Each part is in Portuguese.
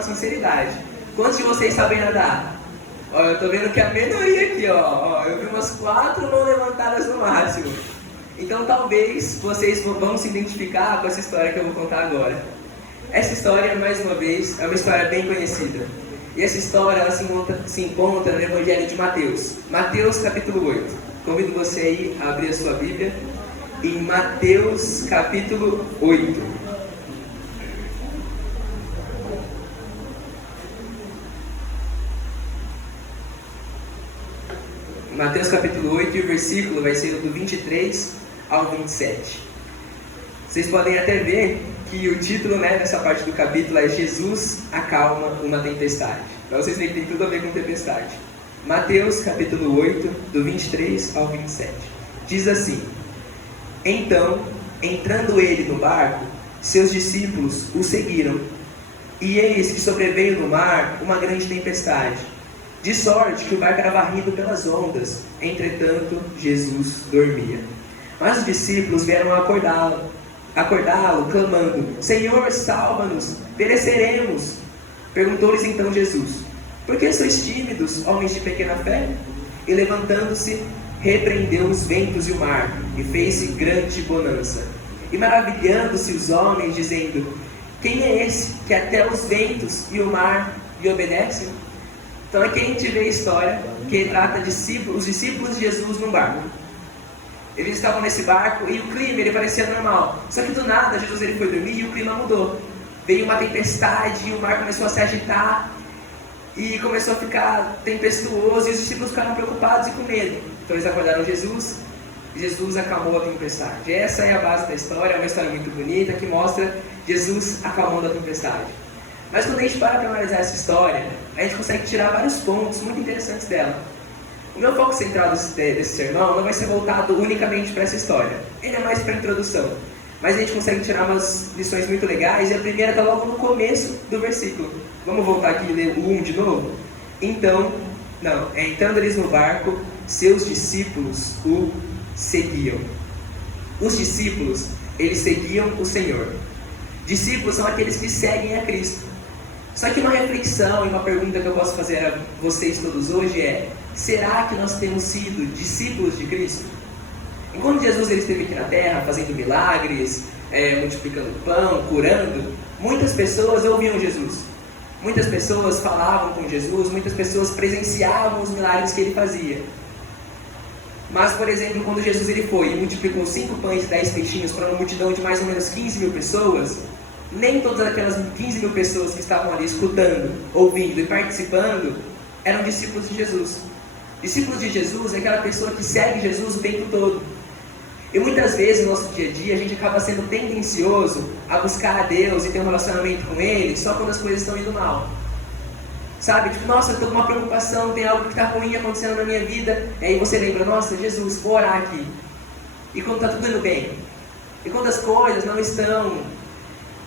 uma sinceridade. Quantos de vocês sabem nadar? Ó, eu tô vendo que a minoria aqui, ó, eu vi umas 4 mãos levantadas no máximo. Então talvez vocês vão se identificar com essa história que eu vou contar agora. Essa história, mais uma vez, é uma história bem conhecida. E essa história ela se encontra no Evangelho de Mateus. Mateus capítulo 8. Convido você aí a abrir a sua Bíblia em Mateus capítulo 8. Mateus capítulo 8 e o versículo vai ser do 23 ao 27. Vocês podem até ver que o título dessa parte do capítulo é Jesus acalma uma tempestade. Para vocês verem que tem tudo a ver com tempestade. Mateus capítulo 8, do 23 ao 27. Diz assim: Então, entrando ele no barco, seus discípulos o seguiram. E eis que sobreveio no mar uma grande tempestade, de sorte que o barco era varrido pelas ondas. Entretanto, Jesus dormia. Mas os discípulos vieram acordá-lo, clamando: Senhor, salva-nos, pereceremos. Perguntou-lhes então Jesus: Por que sois tímidos, homens de pequena fé? E levantando-se, repreendeu os ventos e o mar, e fez-se grande bonança. E maravilhando-se os homens, dizendo: Quem é esse que até os ventos e o mar lhe obedecem? Então aqui a gente vê a história que trata os discípulos de Jesus num barco. Eles estavam nesse barco e o clima ele parecia normal. Só que do nada Jesus ele foi dormir e o clima mudou. Veio uma tempestade e o mar começou a se agitar e começou a ficar tempestuoso e os discípulos ficaram preocupados e com medo. Então eles acordaram Jesus e Jesus acalmou a tempestade. Essa é a base da história, é uma história muito bonita que mostra Jesus acalmando a tempestade. Mas quando a gente para analisar essa história, a gente consegue tirar vários pontos muito interessantes dela. O meu foco central desse sermão não vai ser voltado unicamente para essa história. Ele é mais para a introdução. Mas a gente consegue tirar umas lições muito legais, e a primeira está logo no começo do versículo. Vamos voltar aqui e ler o 1 de novo? Entrando eles no barco, seus discípulos o seguiam. Os discípulos, eles seguiam o Senhor. Discípulos são aqueles que seguem a Cristo. Só que uma reflexão e uma pergunta que eu posso fazer a vocês todos hoje é: será que nós temos sido discípulos de Cristo? Enquanto Jesus ele esteve aqui na terra fazendo milagres, multiplicando pão, curando, muitas pessoas ouviam Jesus. Muitas pessoas falavam com Jesus, muitas pessoas presenciavam os milagres que ele fazia. Mas, por exemplo, quando Jesus ele foi e multiplicou 5 pães e 10 peixinhos para uma multidão de mais ou menos 15 mil pessoas, nem todas aquelas 15 mil pessoas que estavam ali escutando, ouvindo e participando eram discípulos de Jesus. Discípulos de Jesus é aquela pessoa que segue Jesus o tempo todo. E muitas vezes no nosso dia a dia a gente acaba sendo tendencioso a buscar a Deus e ter um relacionamento com Ele só quando as coisas estão indo mal. Sabe? Tipo, nossa, eu estou com uma preocupação, tem algo que está ruim acontecendo na minha vida. E aí você lembra: nossa, Jesus, vou orar aqui. E quando está tudo indo bem? E quando as coisas não estão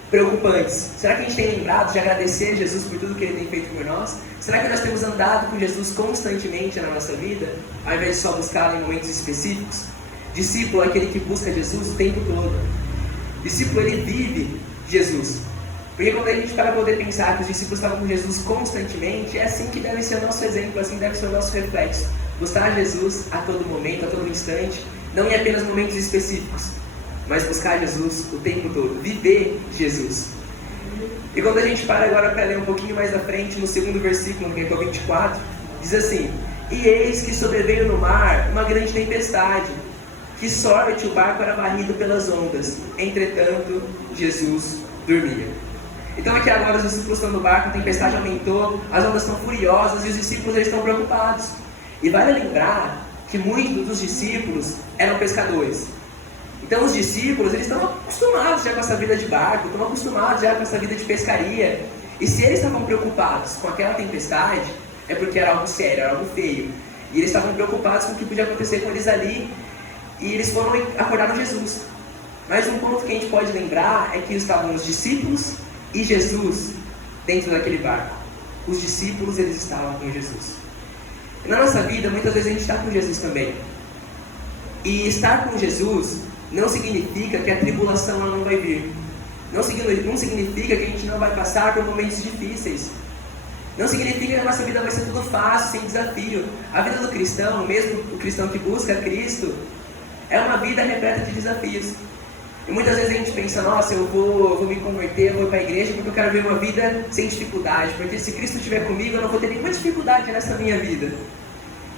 preocupantes? Será que a gente tem lembrado de agradecer Jesus por tudo que Ele tem feito por nós? Será que nós temos andado com Jesus constantemente na nossa vida, ao invés de só buscá-lo em momentos específicos? Discípulo é aquele que busca Jesus o tempo todo. Discípulo, ele vive Jesus. Porque quando a gente para poder pensar que os discípulos estavam com Jesus constantemente, é assim que deve ser o nosso exemplo, assim deve ser o nosso reflexo. Buscar Jesus a todo momento, a todo instante, não em apenas momentos específicos, mas buscar Jesus o tempo todo, viver Jesus. E quando a gente para agora para ler um pouquinho mais à frente, no segundo versículo, que é o 24, diz assim: E eis que sobreveio no mar uma grande tempestade, que sorte o barco era varrido pelas ondas, entretanto Jesus dormia. Então aqui agora os discípulos estão no barco, a tempestade aumentou, as ondas estão furiosas e os discípulos eles estão preocupados. E vale lembrar que muitos dos discípulos eram pescadores. Então os discípulos eles estão acostumados já com essa vida de barco, estão acostumados já com essa vida de pescaria. E se eles estavam preocupados com aquela tempestade, é porque era algo sério, era algo feio. E eles estavam preocupados com o que podia acontecer com eles ali. E eles foram acordaram Jesus. Mas um ponto que a gente pode lembrar é que estavam os discípulos e Jesus dentro daquele barco. Os discípulos eles estavam com Jesus. E na nossa vida, muitas vezes a gente está com Jesus também. E estar com Jesus não significa que a tribulação ela não vai vir. Não significa que a gente não vai passar por momentos difíceis. Não significa que a nossa vida vai ser tudo fácil, sem desafio. A vida do cristão, mesmo o cristão que busca Cristo, é uma vida repleta de desafios. E muitas vezes a gente pensa, nossa, eu vou me converter, eu vou para a igreja porque eu quero ver uma vida sem dificuldade. Porque se Cristo estiver comigo, eu não vou ter nenhuma dificuldade nessa minha vida.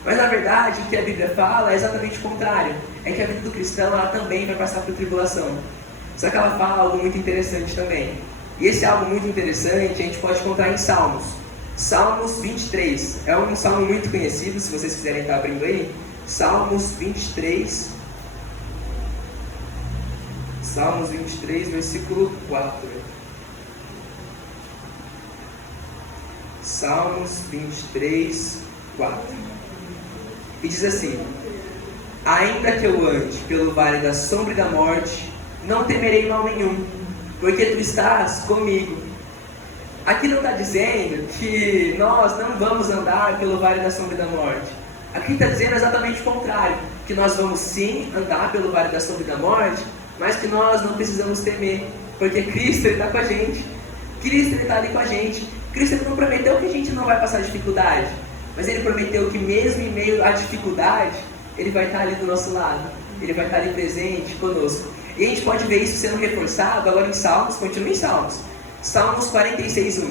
Mas na verdade, o que a Bíblia fala é exatamente o contrário. É que a vida do cristão, ela também vai passar por tribulação. Só que ela fala algo muito interessante também. E esse algo muito interessante a gente pode encontrar em Salmos. Salmos 23. É um salmo muito conhecido, se vocês quiserem estar abrindo aí. Salmos 23. Salmos 23, versículo 4. Salmos 23, 4. E diz assim: ainda que eu ande pelo vale da sombra e da morte, não temerei mal nenhum, porque tu estás comigo. Aqui não está dizendo que nós não vamos andar pelo vale da sombra e da morte. Aqui está dizendo exatamente o contrário, que nós vamos sim andar pelo vale da sombra e da morte, mas que nós não precisamos temer, porque Cristo está com a gente. Cristo está ali com a gente. Cristo não prometeu que a gente não vai passar dificuldade, mas Ele prometeu que mesmo em meio à dificuldade, Ele vai estar ali do nosso lado. Ele vai estar ali presente conosco. E a gente pode ver isso sendo reforçado agora em Salmos, continua em Salmos. Salmos 46, 1.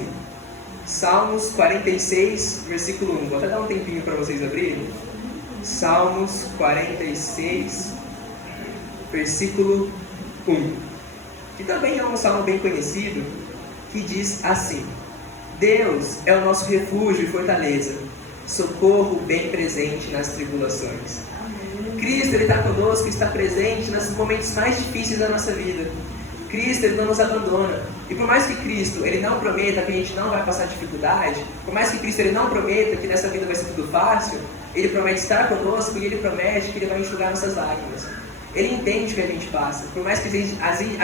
Salmos 46, versículo 1. Vou até dar um tempinho para vocês abrirem. Salmos 46, versículo 1. Que também é um salmo bem conhecido, que diz assim: Deus é o nosso refúgio e fortaleza, socorro bem presente nas tribulações. Cristo, Ele está conosco, está presente nos momentos mais difíceis da nossa vida. Cristo, Ele não nos abandona. E por mais que Cristo, Ele não prometa que a gente não vai passar dificuldade, por mais que Cristo, Ele não prometa que nessa vida vai ser tudo fácil, Ele promete estar conosco e Ele promete que Ele vai enxugar nossas lágrimas. Ele entende o que a gente passa. Por mais que a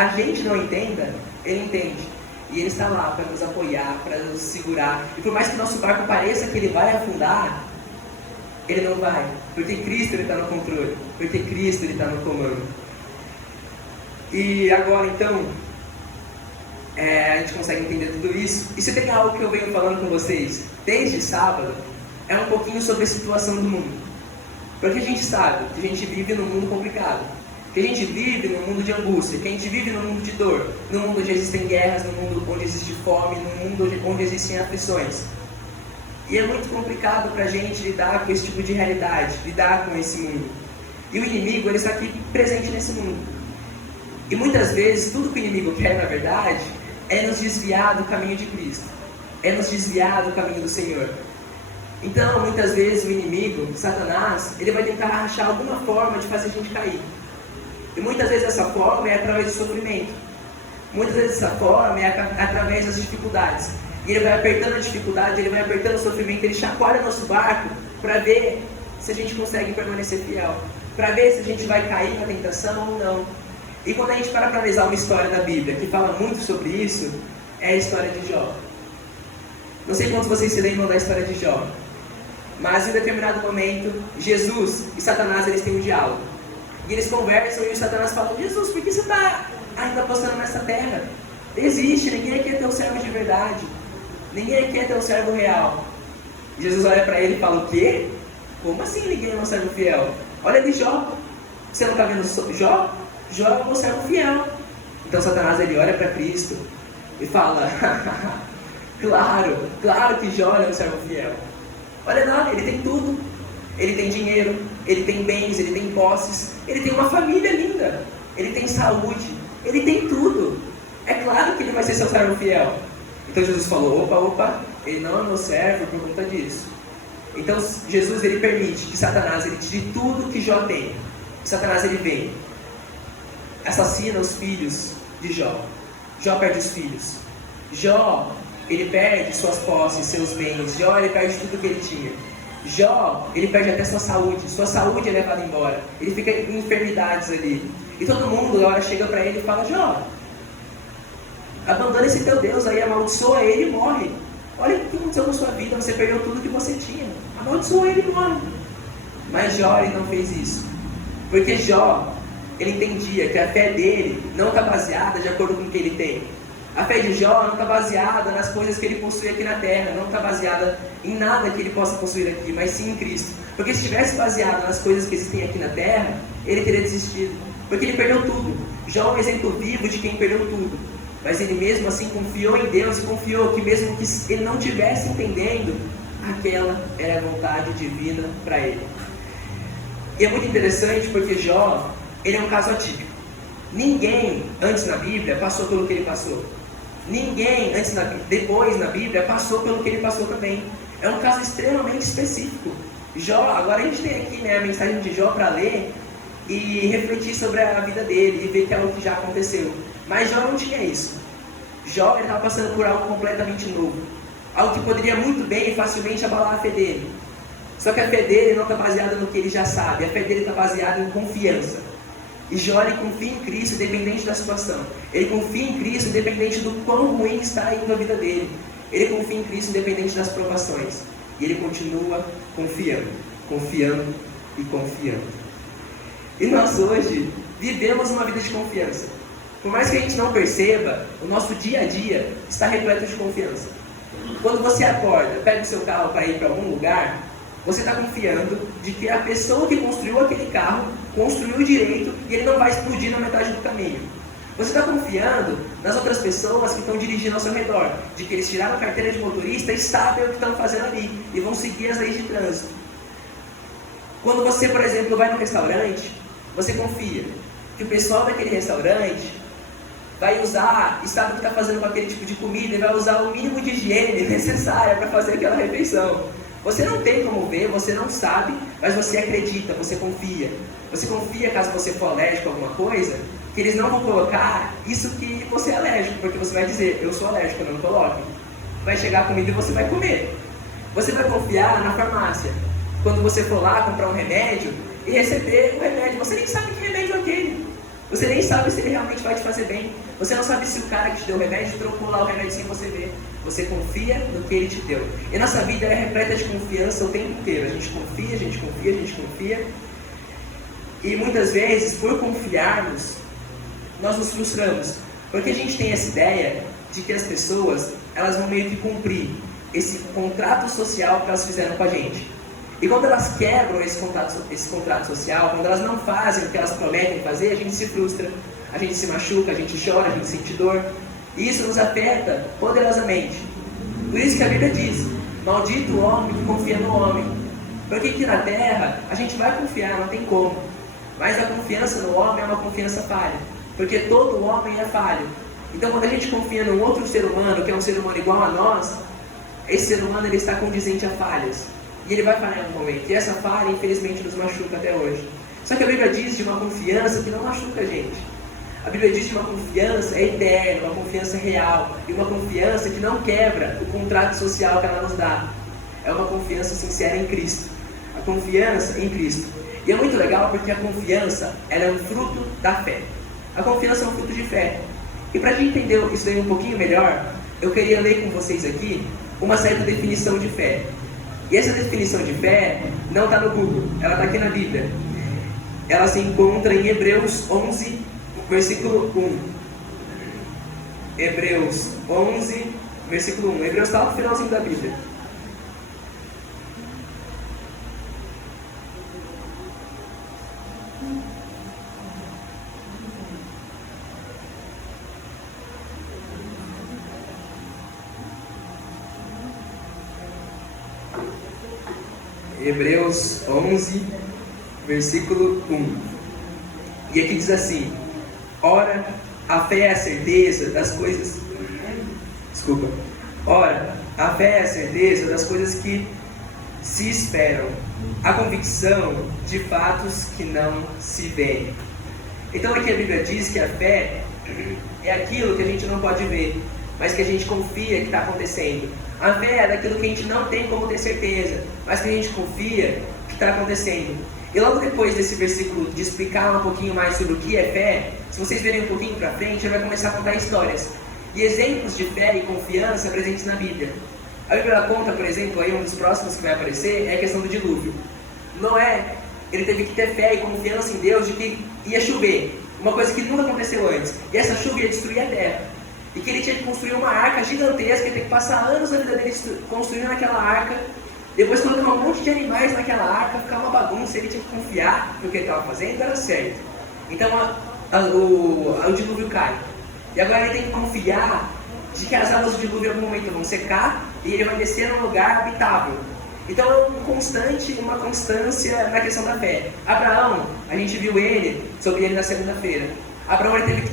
gente não entenda, Ele entende. E Ele está lá para nos apoiar, para nos segurar. E por mais que nosso barco pareça que ele vai afundar, ele não vai. Porque Cristo, Ele está no controle. Porque Cristo, Ele está no comando. E agora então, a gente consegue entender tudo isso. E se tem algo que eu venho falando com vocês desde sábado, é um pouquinho sobre a situação do mundo. Porque a gente sabe que a gente vive num mundo complicado, que a gente vive num mundo de angústia, que a gente vive num mundo de dor, num mundo onde existem guerras, num mundo onde existe fome, num mundo onde existem aflições. E é muito complicado para a gente lidar com esse tipo de realidade, lidar com esse mundo. E o inimigo, ele está aqui presente nesse mundo. E muitas vezes, tudo que o inimigo quer, na verdade, é nos desviar do caminho de Cristo. É nos desviar do caminho do Senhor. Então, muitas vezes, o inimigo, Satanás, ele vai tentar achar alguma forma de fazer a gente cair. E muitas vezes essa forma é através do sofrimento. Muitas vezes essa forma é através das dificuldades. E ele vai apertando a dificuldade, ele vai apertando o sofrimento, ele chacoalha nosso barco para ver se a gente consegue permanecer fiel. Para ver se a gente vai cair na tentação ou não. E quando a gente para analisar uma história da Bíblia que fala muito sobre isso, é a história de Jó. Não sei quantos vocês se lembram da história de Jó, mas em determinado momento, Jesus e Satanás, eles têm um diálogo. E eles conversam e o Satanás fala: Jesus, por que você está ainda apostando nessa terra? Existe, ninguém aqui é teu servo de verdade. Ninguém aqui é teu servo real. E Jesus olha para ele e fala: o quê? Como assim ninguém é um servo fiel? Olha ali Jó. Você não está vendo Jó? Jó é um servo fiel. Então Satanás, ele olha para Cristo e fala: claro que Jó é um servo fiel. Olha lá, ele tem tudo. Ele tem dinheiro, ele tem bens, ele tem posses, ele tem uma família linda, ele tem saúde, ele tem tudo. É claro que ele vai ser seu servo fiel. Então Jesus falou: opa, ele não é meu servo por conta disso. Então Jesus, ele permite que Satanás, ele tire tudo que Jó tem. Satanás, ele vem, assassina os filhos de Jó. Jó perde os filhos. Jó, ele perde suas posses, seus bens. Jó, ele perde tudo que ele tinha. Jó, ele perde até sua saúde é levada embora, ele fica em enfermidades ali, e todo mundo agora chega para ele e fala: Jó, abandona esse teu Deus aí, amaldiçoa ele e morre. Olha o que aconteceu na sua vida, você perdeu tudo que você tinha, amaldiçoa ele e morre. Mas Jó, ele não fez isso, porque Jó, ele entendia que a fé dele não está baseada de acordo com o que ele tem. A fé de Jó não está baseada nas coisas que ele possui aqui na terra, não está baseada em nada que ele possa possuir aqui, mas sim em Cristo. Porque se estivesse baseado nas coisas que existem aqui na terra, ele teria desistido, porque ele perdeu tudo. Jó é um exemplo vivo de quem perdeu tudo, mas ele mesmo assim confiou em Deus e confiou que mesmo que ele não estivesse entendendo, aquela era a vontade divina para ele. E é muito interessante porque Jó, ele é um caso atípico. Ninguém antes na Bíblia passou pelo que ele passou. Ninguém depois na Bíblia passou pelo que ele passou também. É um caso extremamente específico. Jó, agora a gente tem aqui, né, a mensagem de Jó para ler e refletir sobre a vida dele e ver que é algo que já aconteceu. Mas Jó não tinha isso. Jó estava passando por algo completamente novo, algo que poderia muito bem e facilmente abalar a fé dele. Só que a fé dele não está baseada no que ele já sabe, a fé dele está baseada em confiança. E Jó, ele confia em Cristo independente da situação. Ele confia em Cristo independente do quão ruim está indo a vida dele. Ele confia em Cristo independente das provações. E ele continua confiando, confiando e confiando. E nós hoje vivemos uma vida de confiança. Por mais que a gente não perceba, o nosso dia a dia está repleto de confiança. Quando você acorda, pega o seu carro para ir para algum lugar, você está confiando de que a pessoa que construiu aquele carro construiu direito e ele não vai explodir na metade do caminho. Você está confiando nas outras pessoas que estão dirigindo ao seu redor, de que eles tiraram a carteira de motorista e sabem o que estão fazendo ali e vão seguir as leis de trânsito. Quando você, por exemplo, vai no restaurante, você confia que o pessoal daquele restaurante vai usar, sabe o que está fazendo com aquele tipo de comida e vai usar o mínimo de higiene necessária para fazer aquela refeição. Você não tem como ver, você não sabe, mas você acredita, você confia. Você confia, caso você for alérgico a alguma coisa, que eles não vão colocar isso que você é alérgico, porque você vai dizer, eu sou alérgico, não coloque. Vai chegar a comida e você vai comer. Você vai confiar na farmácia. Quando você for lá comprar um remédio e receber o remédio, você nem sabe que remédio é aquele. Você nem sabe se ele realmente vai te fazer bem. Você não sabe se o cara que te deu o remédio trocou lá o remédio sem você ver. Você confia no que ele te deu. E nossa vida é repleta de confiança o tempo inteiro. A gente confia, a gente confia, a gente confia. E muitas vezes, por confiarmos, nós nos frustramos. Porque a gente tem essa ideia de que as pessoas, elas vão meio que cumprir esse contrato social que elas fizeram com a gente. E quando elas quebram esse contrato social, quando elas não fazem o que elas prometem fazer, a gente se frustra, a gente se machuca, a gente chora, a gente sente dor. E isso nos afeta poderosamente. Por isso que a Bíblia diz, maldito o homem que confia no homem. Porque aqui na terra, a gente vai confiar, não tem como. Mas a confiança no homem é uma confiança falha. Porque todo homem é falho. Então quando a gente confia num outro ser humano, que é um ser humano igual a nós, esse ser humano ele está condizente a falhas. E ele vai falhar em algum momento. E essa falha, infelizmente, nos machuca até hoje. Só que a Bíblia diz de uma confiança que não machuca a gente. A Bíblia diz de uma confiança eterna, uma confiança real. E uma confiança que não quebra o contrato social que ela nos dá. É uma confiança sincera em Cristo. A confiança em Cristo. E é muito legal porque a confiança ela é um fruto da fé. A confiança é um fruto de fé. E para a gente entender isso daí um pouquinho melhor, eu queria ler com vocês aqui uma certa definição de fé. E essa definição de fé não está no Google, ela está aqui na Bíblia. Ela se encontra em Hebreus 11, versículo 1. Hebreus 11, versículo 1. Hebreus está lá no finalzinho da Bíblia. Hebreus 11, versículo 1. E aqui diz assim: ora, a fé é a certeza das coisas. Ora, a fé é a certeza das coisas que se esperam, a convicção de fatos que não se veem. Então aqui a Bíblia diz que a fé é aquilo que a gente não pode ver, mas que a gente confia que está acontecendo. A fé é daquilo que a gente não tem como ter certeza, mas que a gente confia que está acontecendo. E logo depois desse versículo de explicar um pouquinho mais sobre o que é fé, se vocês verem um pouquinho para frente, ele vai começar a contar histórias e exemplos de fé e confiança presentes na Bíblia. A Bíblia conta, por exemplo, aí um dos próximos que vai aparecer é a questão do dilúvio. Noé, ele teve que ter fé e confiança em Deus de que ia chover, uma coisa que nunca aconteceu antes, e essa chuva ia destruir a terra, e que ele tinha que construir uma arca gigantesca, ele tinha que passar anos da vida dele construindo aquela arca, depois colocar um monte de animais naquela arca, ficar uma bagunça, ele tinha que confiar no que ele estava fazendo, era certo. Então o dilúvio cai, e agora ele tem que confiar de que as águas do dilúvio em algum momento vão secar, e ele vai descer num lugar habitável. Então é uma constância na questão da fé. Abraão, a gente viu sobre ele na segunda-feira. Abraão ele teve que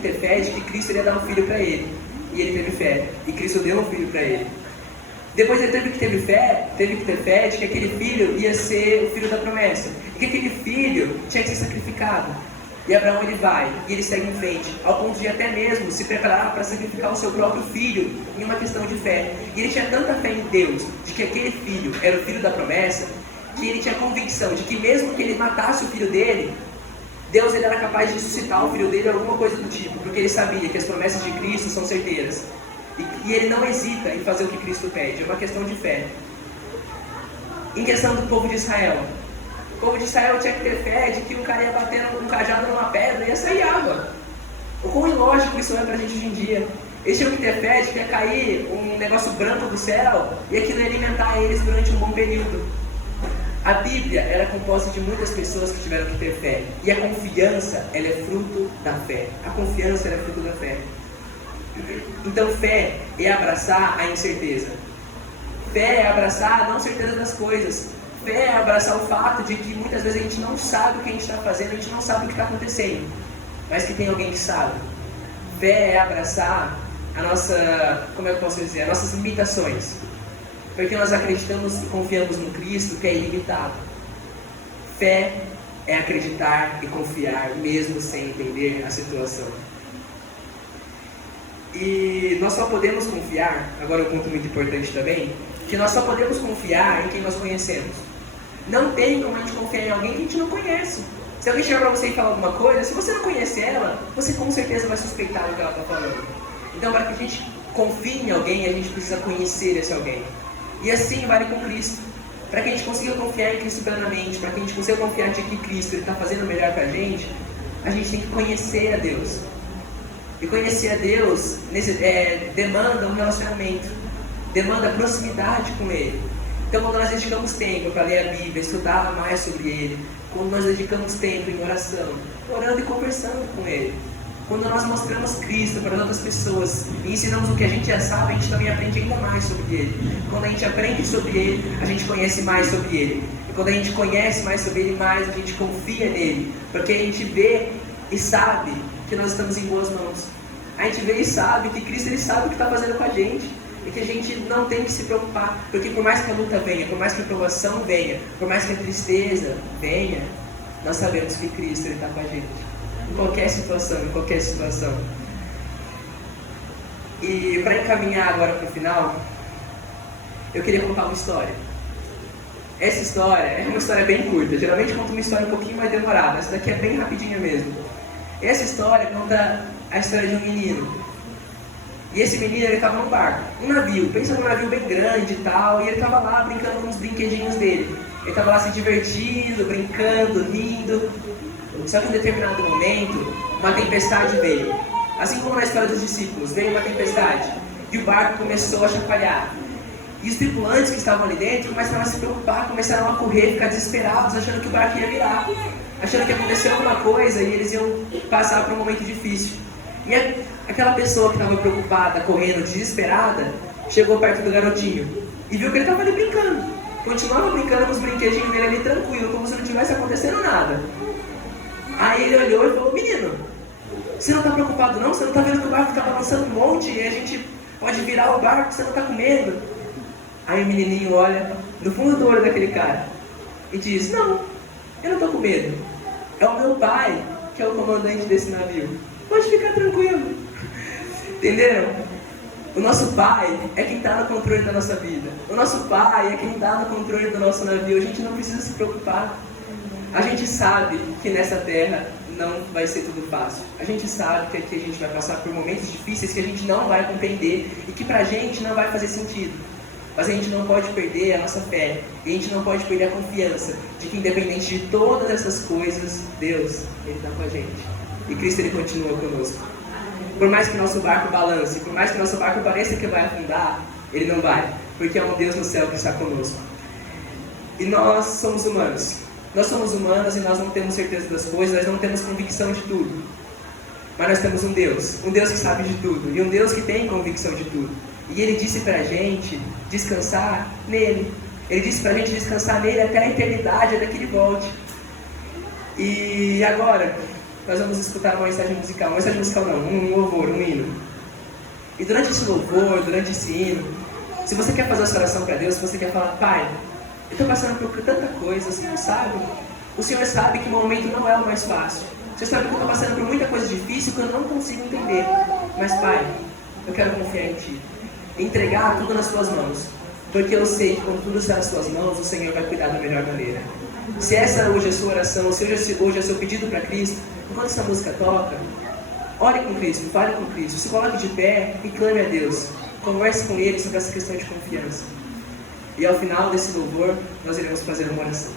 ter fé de que Cristo ia dar um filho para ele. E ele teve fé, e Cristo deu um filho para ele. Depois ele teve que ter fé de que aquele filho ia ser o filho da promessa. E que aquele filho tinha que ser sacrificado. E Abraão ele vai, e ele segue em frente, ao ponto de até mesmo se preparar para sacrificar o seu próprio filho, em uma questão de fé. E ele tinha tanta fé em Deus, de que aquele filho era o filho da promessa, que ele tinha convicção de que mesmo que ele matasse o filho dele, Deus ele era capaz de ressuscitar o filho dele, alguma coisa do tipo, porque ele sabia que as promessas de Cristo são certeiras. E ele não hesita em fazer o que Cristo pede, é uma questão de fé. Em questão do povo de Israel, o povo de Israel tinha que ter fé de que o cara ia bater um cajado numa pedra e ia sair água. O quão ilógico isso é pra gente hoje em dia. Eles tinham que ter fé de que ia cair um negócio branco do céu e aquilo ia alimentar eles durante um bom período. A Bíblia era composta de muitas pessoas que tiveram que ter fé. E a confiança, ela é fruto da fé. A confiança ela é fruto da fé. Então fé é abraçar a incerteza. Fé é abraçar a não certeza das coisas. Fé é abraçar o fato de que muitas vezes a gente não sabe o que a gente está fazendo, a gente não sabe o que está acontecendo, mas que tem alguém que sabe. Fé é abraçar a nossa, as nossas limitações, porque nós acreditamos e confiamos no Cristo que é ilimitado. Fé é acreditar e confiar mesmo sem entender a situação. E nós só podemos confiar, agora um ponto muito importante também, que nós só podemos confiar em quem nós conhecemos. Não tem como a gente confiar em alguém que a gente não conhece. Se alguém chegar para você e falar alguma coisa, se você não conhece ela, você com certeza vai suspeitar do que ela está falando. Então, para que a gente confie em alguém, a gente precisa conhecer esse alguém. E assim vale com Cristo. Para que a gente consiga confiar em Cristo plenamente, para que a gente consiga confiar de que Cristo está fazendo o melhor para a gente tem que conhecer a Deus. E conhecer a Deus demanda um relacionamento, demanda proximidade com Ele. Então quando nós dedicamos tempo para ler a Bíblia, estudar mais sobre Ele, quando nós dedicamos tempo em oração, orando e conversando com Ele, quando nós mostramos Cristo para outras pessoas e ensinamos o que a gente já sabe, a gente também aprende ainda mais sobre Ele. Quando a gente aprende sobre Ele, a gente conhece mais sobre Ele. E quando a gente conhece mais sobre Ele, mais a gente confia nele, porque a gente vê e sabe que nós estamos em boas mãos. A gente vê e sabe que Cristo ele sabe o que está fazendo com a gente. E que a gente não tem que se preocupar, porque por mais que a luta venha, por mais que a provação venha, por mais que a tristeza venha, nós sabemos que Cristo está com a gente, em qualquer situação, E para encaminhar agora para o final, eu queria contar uma história. Essa história é uma história bem curta, geralmente conto uma história um pouquinho mais demorada, essa daqui é bem rapidinha mesmo. Essa história conta a história de um menino. E esse menino, ele estava num barco, um navio, pensa num navio bem grande e tal, e ele estava lá brincando com os brinquedinhos dele. Ele estava lá se divertindo, brincando, rindo. Só que em um determinado momento, uma tempestade veio. Assim como na história dos discípulos, veio uma tempestade e o barco começou a chacoalhar. E os tripulantes que estavam ali dentro começaram a se preocupar, começaram a correr, ficar desesperados, achando que o barco ia virar, achando que ia acontecer alguma coisa e eles iam passar por um momento difícil. E aquela pessoa que estava preocupada, correndo, desesperada, chegou perto do garotinho e viu que ele estava ali brincando. Continuava brincando com os brinquedinhos dele ali tranquilo, como se não tivesse acontecendo nada. Aí ele olhou e falou: menino, você não está preocupado não? Você não está vendo que o barco está balançando um monte e a gente pode virar o barco? Você não está com medo? Aí o menininho olha no fundo do olho daquele cara e diz: não, eu não estou com medo. É o meu pai que é o comandante desse navio. Pode ficar tranquilo. Entenderam? O nosso pai é quem está no controle da nossa vida. O nosso pai é quem está no controle do nosso navio. A gente não precisa se preocupar. A gente sabe que nessa terra não vai ser tudo fácil. A gente sabe que aqui a gente vai passar por momentos difíceis que a gente não vai compreender e que pra gente não vai fazer sentido. Mas a gente não pode perder a nossa fé. E a gente não pode perder a confiança de que, independente de todas essas coisas, Deus, Ele está com a gente. E Cristo, Ele continua conosco. Por mais que nosso barco balance, por mais que nosso barco pareça que vai afundar, Ele não vai. Porque é um Deus no céu que está conosco. E nós somos humanos. Nós somos humanos e nós não temos certeza das coisas, nós não temos convicção de tudo. Mas nós temos um Deus que sabe de tudo, e um Deus que tem convicção de tudo. E Ele disse pra gente descansar nele. Ele disse pra gente descansar nele até a eternidade, até que Ele volte. E agora, nós vamos escutar uma mensagem musical. Uma mensagem musical não, um louvor, um hino. E durante esse louvor, durante esse hino, se você quer fazer essa oração para Deus, se você quer falar, Pai, eu estou passando por tanta coisa, o Senhor sabe. O Senhor sabe que o momento não é o mais fácil. O Senhor sabe que eu estou passando por muita coisa difícil que eu não consigo entender. Mas, Pai, eu quero confiar em Ti. Entregar tudo nas Tuas mãos. Porque eu sei que quando tudo está nas Tuas mãos, o Senhor vai cuidar da melhor maneira. Se essa hoje é a sua oração, se hoje é o seu pedido para Cristo, enquanto essa música toca, ore com Cristo, fale com Cristo, se coloque de pé e clame a Deus. Converse com Ele sobre essa questão de confiança. E ao final desse louvor, nós iremos fazer uma oração.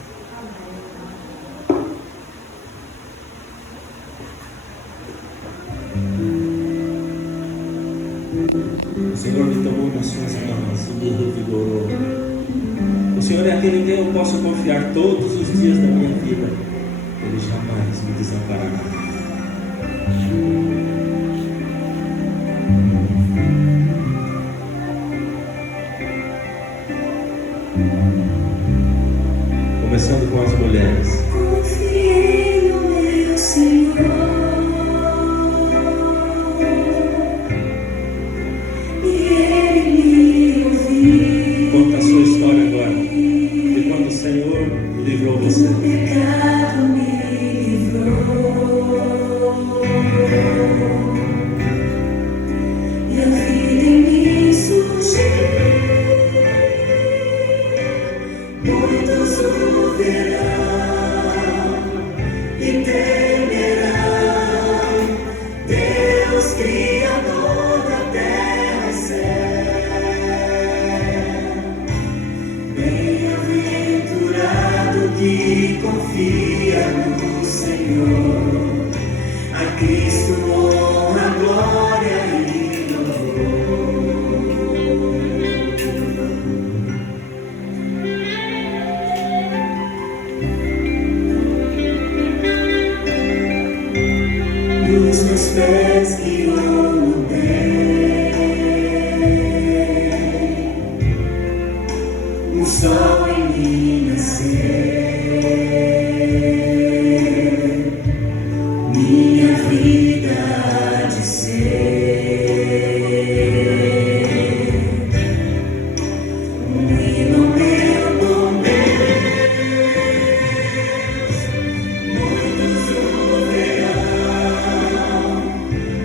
O Senhor me tomou nas suas mãos e me revigorou. O Senhor é aquele em quem eu posso confiar todos os dias da minha vida. Ele jamais me desamparará. Começando com as mulheres. Confiei no meu Senhor. Conta a sua história agora, de quando o Senhor livrou você. O pecado me livrou, e a vida em mim surgiu. Muitos o verão e temerão Deus, Criador da terra e céu. Que confia no Senhor, a Cristo honra, glória e louvor. Dos meus pés guiou o bem, o sol em mim nasceu. Minha vida há de ser um hino ao meu bom Deus. Muitos o verão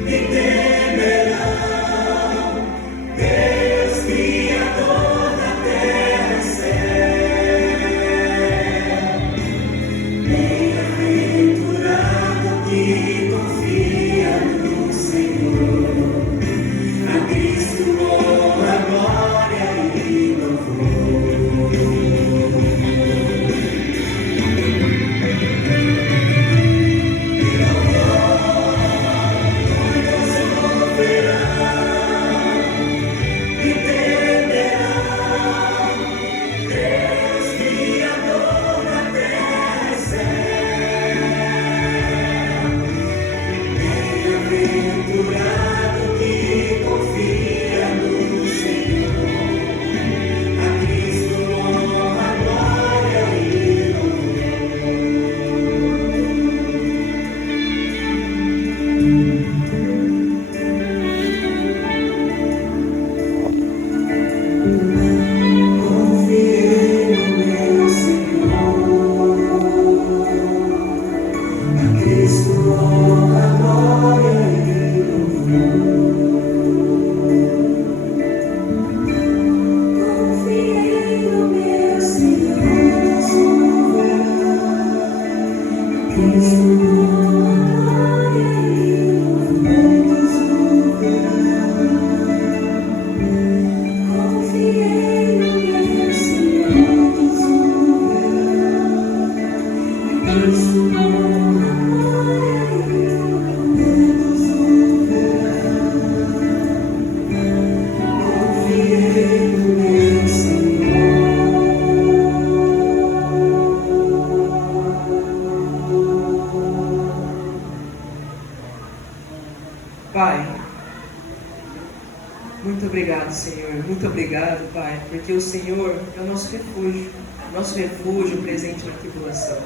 e temerão Deus, Criador da terra e céu. Muito obrigado, Pai, porque o Senhor é o nosso refúgio presente na tribulação.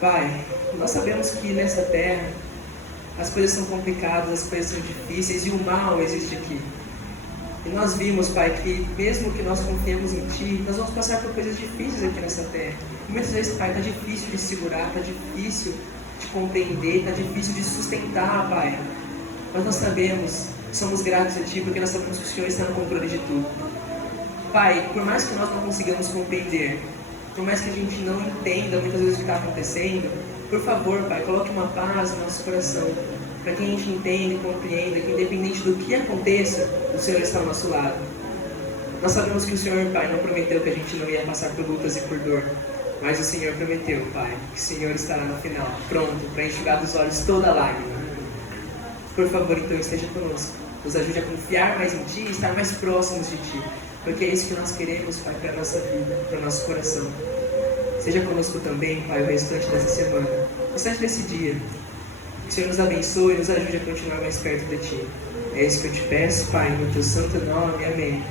Pai, nós sabemos que nessa terra as coisas são complicadas, as coisas são difíceis e o mal existe aqui. E nós vimos, Pai, que mesmo que nós confiemos em Ti, nós vamos passar por coisas difíceis aqui nessa terra. E muitas vezes, Pai, está difícil de segurar, está difícil de compreender, está difícil de sustentar, Pai. Mas nós sabemos, somos gratos a Ti, porque nós sabemos que o Senhor está no controle de tudo. Pai, por mais que nós não consigamos compreender, por mais que a gente não entenda muitas vezes o que está acontecendo, por favor, Pai, coloque uma paz no nosso coração, para que a gente entenda e compreenda que independente do que aconteça, o Senhor está ao nosso lado. Nós sabemos que o Senhor, Pai, não prometeu que a gente não ia passar por lutas e por dor, mas o Senhor prometeu, Pai, que o Senhor estará no final, pronto, para enxugar dos olhos toda lágrima. Por favor, então, esteja conosco, nos ajude a confiar mais em Ti e estar mais próximos de Ti, porque é isso que nós queremos, Pai, para a nossa vida, para o nosso coração. Seja conosco também, Pai, o restante dessa semana, o restante desse dia. Que o Senhor nos abençoe e nos ajude a continuar mais perto de Ti. É isso que eu te peço, Pai, no Teu santo nome. Amém.